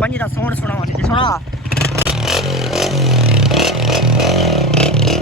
पंजी दा साउंड सुनावा सुना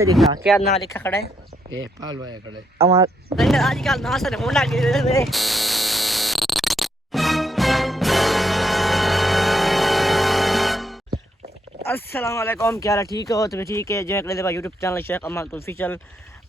लिखा क्या ना लिखा खड़ा है ए पाल भाई खड़े हमार आजकल ना से होने लगे अस्सलाम वालेकुम क्या हाल ठीक हो तुम ठीक है जो कर भाई यूट्यूब चैनल शेख अमान ऑफिशियल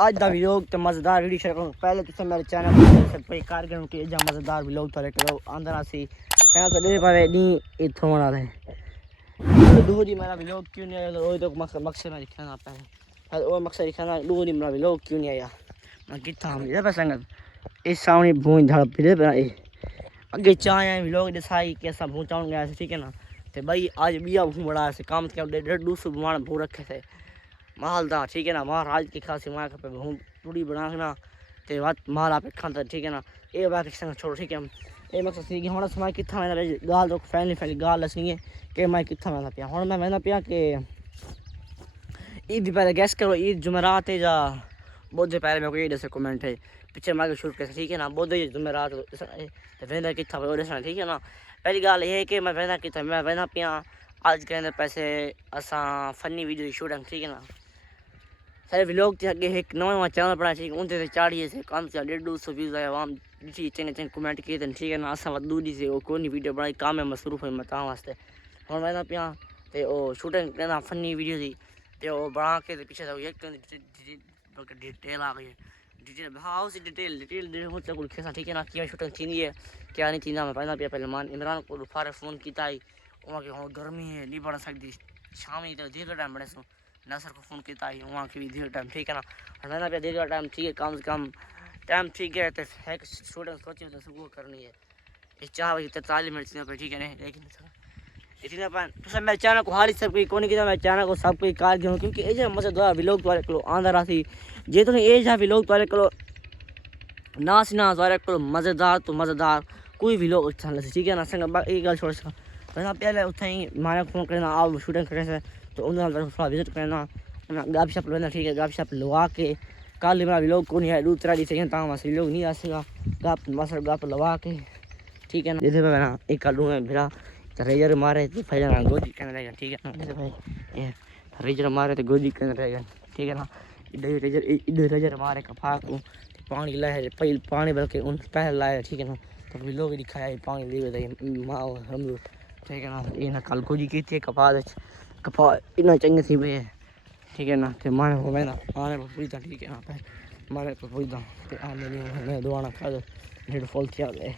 आज दा व्लॉग तो मजेदार वीडियो शेयर करूं पहले तो मेरे चैनल पर कोई कारगर के जा मजेदार व्लॉग तो करो अंदर आसी चैनल तो दे पावे नी इथों बना रहे दो दी मेरा व्लॉग क्यों नहीं आया वो तो मकसद में लिखना पहले और वो मकसद लिखना दो दी मेरा व्लॉग क्यों नहीं आया मैं कितना हम ये संगत इस सामने भून धड़ फिरे बनाए आगे चाय व्लॉग दिखाई कैसा भून चाउन गया ठीक है ना ते भाई आज बिया भून बड़ा से काम के 150 मान भू रखे थे मालदा ठीक है ना महाराज की खासी मार पे भून पूरी बनाना ते बात माल आप खाता ठीक है ना ये बात संग छोड़ ठीक है ये मकसद थी कि हुन समय किथा मैं गाल तो फैली गाल लसनी है कि मैं किथा मैं पिया हुन मैं पिया कि ईद पहले गैस करो ईद जुमेरात है जा बोधे पहले मेरे को ये दसे कमेंट है पीछे मार के शुरू कर ठीक है ना बोधे जुमेरात ते वेंदा किथा वो दसना ठीक है ना पहली गाल ये है कि मैं वेंदा किथा मैं वेंदा पिया आज के अंदर पैसे असा फनी वीडियो शूटिंग ठीक है ना सारे व्लॉग के आगे एक नवा चैनल बना ठीक है उनसे चाड़िए से काम से 150 व्यूज आया आवाम जी चंगे चंगे कमेंट किए थे ठीक है ना असा दूरी से वो कोई वीडियो बनाई काम में मसरूफ है मता वास्ते हुन मैं पिया ते ओ शूटिंग करना फनी वीडियो थी ते ओ बना के पीछे तो एक डिटेल आ गई डिटेल हाउ से डिटेल हो तो कुल कैसा ठीक है ना क्या शूटिंग थी है क्या नहीं थी ना मैं पहले मान इमरान को फारे फोन किया है वहाँ के गर्मी है नहीं बढ़ सकती शाम ही तो देर टाइम बने सो नसर को फ़ोन किया है वहाँ की भी देर टाइम ठीक है ना हमारा पे देर टाइम ठीक है कम से कम टाइम ठीक है तो स्टूडेंट सोचे तो सुबह करनी है ये 4 बजे 43 मिनट पे ठीक है नहीं लेकिन इतने अपन तो सब मेरे चैनल को हारी सब कोई कौन किया मेरे चैनल को सब कोई कार क्यों क्योंकि ये जो मज़ेदार व्लॉग तुम्हारे को आंदा रही जे तो ये जो व्लॉग तुम्हारे को ना सीना तुम्हारे को मज़ेदार कोई व्लॉग अच्छा नहीं ठीक है ना संग एक गल छोड़ सा पहले पहले उठे ही मारे फोन करना आप शूटिंग करे तो उन्होंने थोड़ा विजिट करना गप शप लेना ठीक है गप शप लगा के कल मेरा व्लॉग को नहीं है दूसरा दी चाहिए ता वहाँ व्लॉग नहीं आ सका गप मसर गप लगा के ठीक है ना जैसे मैं ना एक कल में फिरा तो रेजर मारे तो फैला गोदी करने रहेगा ठीक है ना जैसे भाई ये रेजर मारे तो गोदी करने रहेगा ठीक है ना इधर रेजर मारे कफा को पानी लाए पहले पानी बल्कि उन पहले लाए ठीक है ना तो व्लॉग दिखाया पानी ले माँ हम लोग ठीक है ना ये ना कल गोदी की थी कपा इतना चंगे थी भाई ठीक है ना तो माने को मैं ना माने को पूछता ठीक है ना पे माने को पूछता ते आ मैं दुआना खा दो डेढ़ फॉल किया गए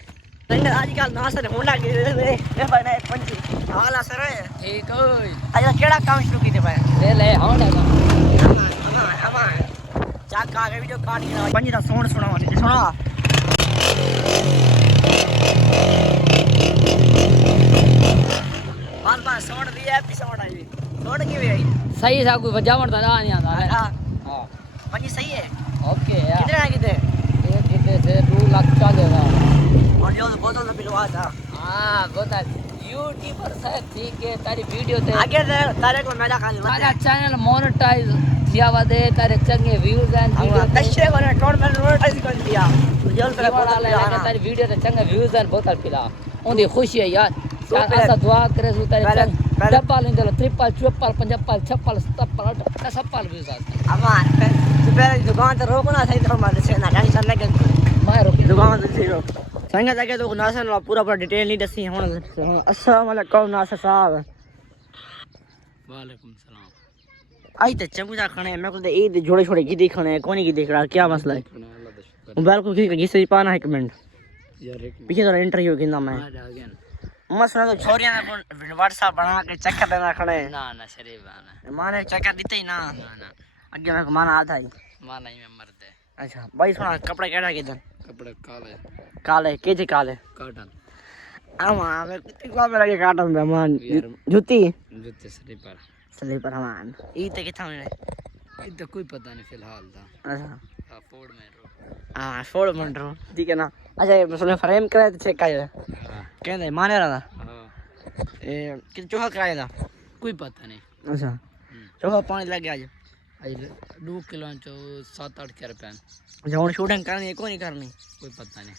संग आजकल ना सर होने लगे ये बने पंजी हाल सर ठीक है आज केड़ा काम शुरू कीते भाई ले होना अमा चाक का वीडियो काट के पंजी दा साउंड सुना बार साउंड दिया एपिसोड आई साउंड की आई सही सा कोई बजावण दा नहीं आंदा है हां पंजी सही है ओके यार कितने आए कितने ये कितने से 2 लाख चलेगा और जो बोतल तो पिलवा था हां बता यूट्यूबर से ठीक है तारी वीडियो ते आगे तारे को मजा खाने तारा चैनल मोनेटाइज किया दे तारे चंगे व्यूज एंड वीडियो तशे को टोटल मोनेटाइज कर दिया जल पर बोतल तारी वीडियो ते चंगे व्यूज एंड बोतल पिला उनकी खुशी है यार ऐसा दुआ करे सु तारे डब्बा लेंदे triple triple पंजपल chappal सत्तपल supple views अमान तो पहले दुकान तो रोको ना सही तरह मार से ना टेंशन ना कर मैं रोक दुकान तो जीरो संग जाके तो नासन पूरा डिटेल नहीं दसी हुन अस्सलाम वालेकुम नासर साहब वालेकुम सलाम आई तो चंगुजा खाने मैं को ईद जोड़े छोड़े की दिखने कोनी की दिख रहा क्या मसला है मोबाइल को किसी पाना है कमेंट यार पीछे तो इंटरव्यू किंदा मैं मसला तो छोरियां ने व्हाट्सएप बना के चक्कर देना खड़े ना ना शरीफ आना माने चक्कर देते ही ना ना आगे मैं माना आता ही मां नहीं मैं मरते अच्छा भाई सुना कपड़े केड़ा किधर कपड़े काले के जे काले कॉटन आमा मैं कुत्ते को लगे काटन में मान जूती जूते स्लीपर मान ई ते किथा में ये तो कोई पता नहीं फिलहाल था अच्छा फोर्ड में हां फोर्ड में रो ठीक है ना अच्छा मसले फ्रेम कराए तो चेक काए कहंदे माने रहा हां ए कि चोहा कराए था कोई पता नहीं अच्छा चोहा पानी लग गया आज 2 किलो चो 7-8 के रुपए अच्छा हुन शूटिंग करनी कोई नहीं करनी कोई पता नहीं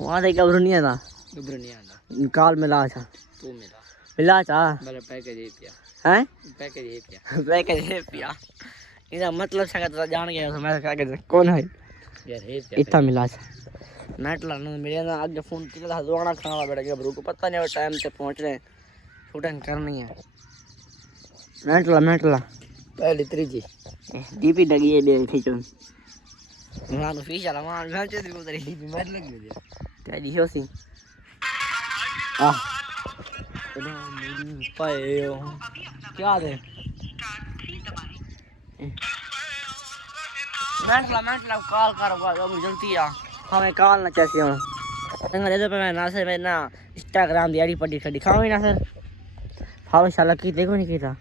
वहां से गबरू नहीं आता गबरू नहीं आंदा काल मिला अच्छा तू मिला मिला चा मेरे पैकेज ही पिया हैं पैकेज ही पिया पैकेज है पिया इदा मतलब संगत तो जान गया तो मैं पैकेज कौन है यार हे इतना मिला चा मेटला ने मेरे ना आगे फोन किया था दोना खाना बैठ गया ब्रो को पता नहीं वो टाइम से पहुंच रहे शूटिंग करनी है मेटला पहली त्रीजी डीपी डगी है दे खींचो मानो फीस वाला मान भेज दे उधर डीपी मार लग गई तेरी हो सी आ पायो क्या दे मेटला कॉल कर अब जल्दी आ हमें कॉल ना कैसे हो दे पे मैं ना से मैं ना इंस्टाग्राम दी आईडी पड़ी खड़ी खाओ ना सर फॉलो शाला की देखो नहीं की था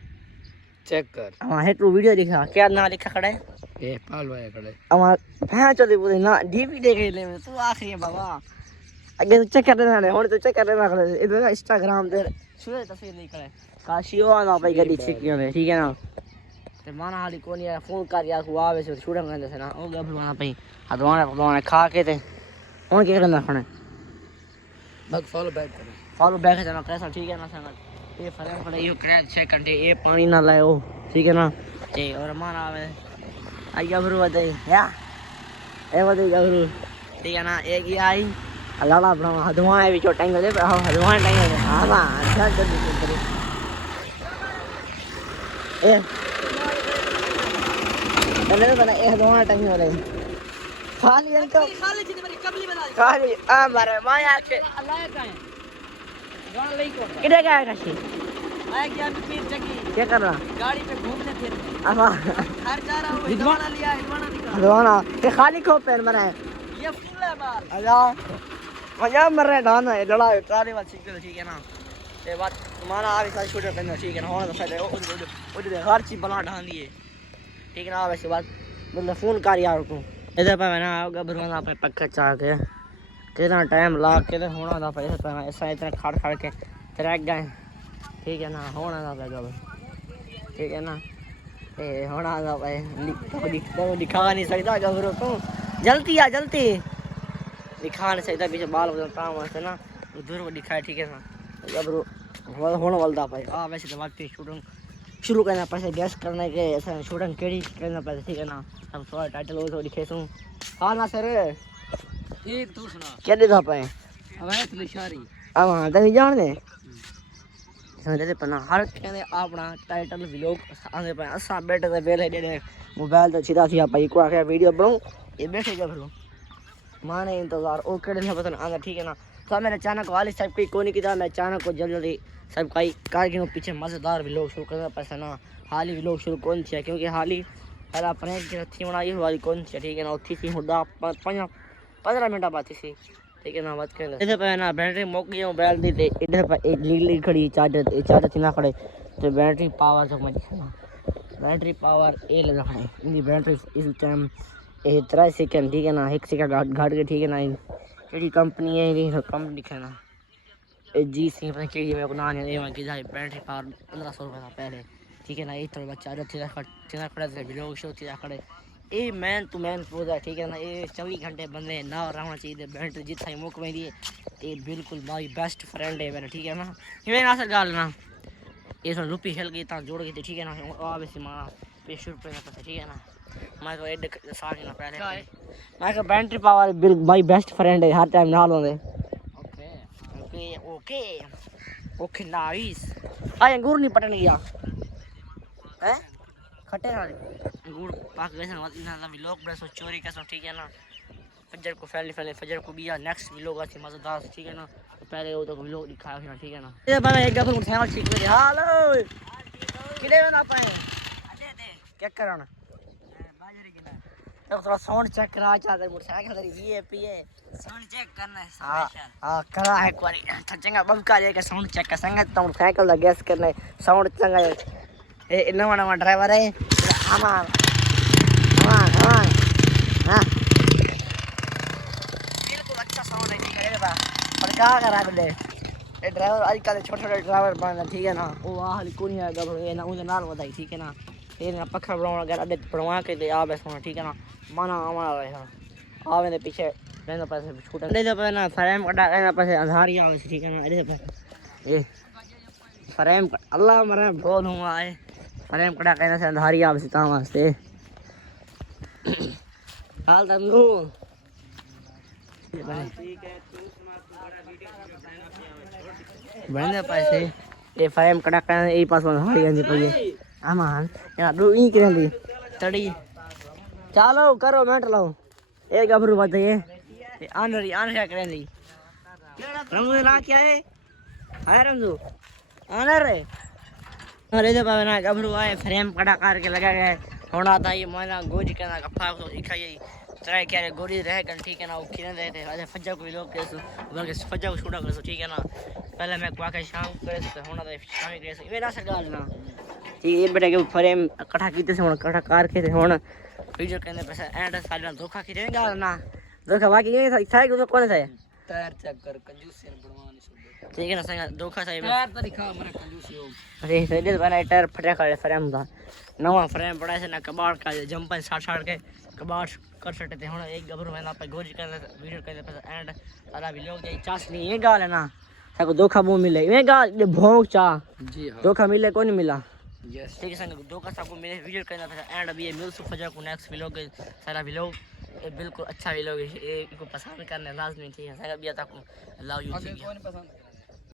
चेक कर हां हेटू वीडियो दिखा क्या ना लिखा खड़ा है ए पाल भाई खड़े हमार भैया चोदी पूरी ना डीपी देख ले में तू आखिरी है बाबा अगे तो चेक कर देना है हुन तो चेक कर देना खड़े इधर इंस्टाग्राम दे शुरू तस्वीर नहीं खड़े काशियो ना भाई गड्डी चेक कियो ने ठीक है ना ते माना हाली कोनी है फोन कर यार को आवे से शूटिंग करने से ना ओ गबलवाना भाई हदवाना खा के ते हुन के करना खने बग फॉलो बैक कर फॉलो बैक है ना कैसा ठीक है ना संगत ये फरक पड़े यो क्रैच चेक करते ये पानी ना लाओ ठीक है ना ए और माना आवे आई गबरू बताई या ए बताई गबरू ठीक है ना एक ही आई अल्लाह अपना हदवाए भी चोटेंगे दे हदवाए टेंगे हां बा अच्छा जल्दी करे ए चले तो बना ए हदवाए टेंगे वाले खाली इनको खाली जितनी मेरी कबली बना खाली आ मारे माया के अल्लाह का है गाना लई को किधर गया है काशी आया क्या पीर जगी क्या कर रहा गाड़ी पे घूमने फिर अबा घर जा रहा हूं हिलवाना लिया हिलवाना निकाल हिलवाना ये खाली को पेन बनाए ये फुल है माल अल्लाह मजा मर रहा डाना है लड़ा ट्राली वाला सीख ठीक है ना ये बात तुम्हारा आगे साथ शूटर करना ठीक है ना होना तो फायदा वो हर चीज बना ढान दिए ठीक है ना वैसे बात मतलब फोन कर यार को इधर पे मैंने आओगा भरवाना पे पक्का चाह के कितना टाइम ला के होना था पैसा पे ऐसा इतना खड़ के ट्रैक गए ठीक है ना होना था पैसा ठीक है ना ए होना था भाई दिखा नहीं सकता गबरू तू जल्दी आ जल्दी दिखा नहीं सकता पीछे बाल बदलता वैसे ना दूर को दिखाए ठीक है ना गबरू होने वाला भाई आ वैसे तो बात शूटिंग शुरू करना पैसे गैस करने के ऐसा शूटिंग केड़ी करना पैसे ठीक है ना हम थोड़ा टाइटल वो दिखे सू हाँ ना सर ये तू सुना क्या देखा पाए अवैध लिशारी अब हाँ तभी जान दे समझते पना हर कहने अपना टाइटल व्लॉग आने पे असा बैठे थे बेले डेडे मोबाइल तो सीधा सीधा भाई को आके वीडियो बनाऊं ये बैठे जा फिर माने इंतजार ओ केड़े ने पता आंदा ठीक है ना तो मेरे चैनल को वाली सब कोई कोनी किया मेरे चैनल को जल्दी सब कई कार के पीछे मजेदार व्लॉग शुरू करना पैसा ना हाल ही व्लॉग शुरू कौन थी क्योंकि हाल ही पहला प्रैंक की थी बनाई वाली कौन थी ठीक है ना उठी थी हुदा 15 मिनट बात थी ठीक है ना बात करेंगे इधर पे ना बैटरी मुक गई मोबाइल दी ते इधर पे एक लीली खड़ी चार्जर थी ना खड़े तो बैटरी पावर तक मैं दिखाना बैटरी पावर ए लगा है इनकी बैटरी इस टाइम 3 सेकंड ठीक है ना 1 सेकंड घट के ठीक है ना ये कंपनी है ये कंपनी दिखाना जी सी पता के मैं अपना ने ये की जाए बैटरी पावर 1500 रुपए था पहले ठीक है ना ये तो बच्चा थी खड़ा थे व्लॉग शो थी खड़े ये मैन टू मैन प्रोज है ठीक है ना ये 24 घंटे बंदे ना रहना चाहिए बैटरी जितना ही मुक में दिए ये बिल्कुल मारी बेस्ट फ्रेंड है मेरा ठीक है ना ये ना सर गाल ना ये सब रुपी खेल गई ता जोड़ गई थी ठीक है ना आ वैसे मां पे शुरू पे पता ठीक है ना मैं तो एड साल ना पहले मैं का battery power bill my best friend है हर टाइम नाल होंदे ओके ओके ओके नाइस आ अंगूर नहीं पटन गया हैं खट्टे ना अंगूर पाक गए ना इना भी लोग बस चोरी का ठीक है ना फजर को फैले फजर को भी नेक्स्ट व्लॉग आती मजेदार ठीक है ना तो पहले वो तो व्लॉग दिखाया था ठीक है ना ये भाई एक गफर मोटरसाइकिल ठीक में हेलो किले ना पाए दे क्या कराना बाजारे के ना तो थोड़ा साउंड चेक करा चाहते मोटरसाइकिल तेरी वीआईपी है साउंड चेक करना है हां करा है एक बार चंगा बम का लेके साउंड चेक कर संगत तो मोटरसाइकिल दा गैस करना है साउंड चंगा है ए नवा ड्राइवर है आमान हां बिल्कुल अच्छा साउंड है ठीक है बा पर क्या कर रहा है बंदे ये ड्राइवर आजकल छोटे ड्राइवर बन ठीक है ना वो हाल कोनी है गबड़ ये ना उन नाल बताई ठीक है ना ये ना पखा बनाना अगर अड्डे बनवा के दे आ बस होना ठीक है ना माना हमारा है आवे ने पीछे रहना पैसे छोटा दे पे ना फ्रेम कटा रहना पैसे आधार या ठीक है ना अरे पे ये फ्रेम अल्लाह मरे बोल हूँ आए फ्रेम कड़ा कहना से अंधारी आप सिता वास्ते हाल तंदू बने पैसे ये फ्रेम कड़ा कहना ये पास में हारी गंजी पई है आमान या दो ई करेंदी तड़ी चलो करो मिनट लो एक गबरू बात है ये आनरी आनरी करेंदी रमजू ना क्या है हाय रमजू आनर रे अरे जब ना गबरू आए फ्रेम कड़ा करके लगा गए होना था ये माना गोज करना कफा को दिखाई ट्राई क्या गोरी रह कर ठीक है ना वो किरण रहते आज फज्जा को लोग के बल्कि फज्जा को छूटा कर ठीक है ना पहले मैं क्वा के शाम करे तो होना था शाम करे ये ना सगाल ना ठीक ये बेटा के फ्रेम इकट्ठा कीते से होना इकट्ठा करके थे होना वीडियो करने पैसा एंड साल धोखा की देगा ना धोखा बाकी ये था कि कौन था टायर चेक कर कंजूस से बनवाने सब ठीक है ना संग धोखा सही टायर तो दिखा मेरा कंजूस हो अरे सही बना टायर फटा कर फ्रेम था नवा फ्रेम पड़ा से ना कबाड़ का जंपन साड़ के कबाड़ कर सकते थे हुन एक गबरू मैंने पे गोज कर वीडियो कर पैसा एंड सारा भी लोग ये चास नहीं ये गाल है ना ताको धोखा मुंह मिले ये गाल भोंक चा जी हां धोखा मिले कोई नहीं मिला यस ठीक है संग धोखा सबको मिले वीडियो करना पैसा एंड अभी ये मिल फजा को नेक्स्ट व्लॉग सारा व्लॉग बिल्कुल अच्छा व्लॉग है इनको पसंद करने लाजमी ठीक है संग अभी तक लव यू कौन पसंद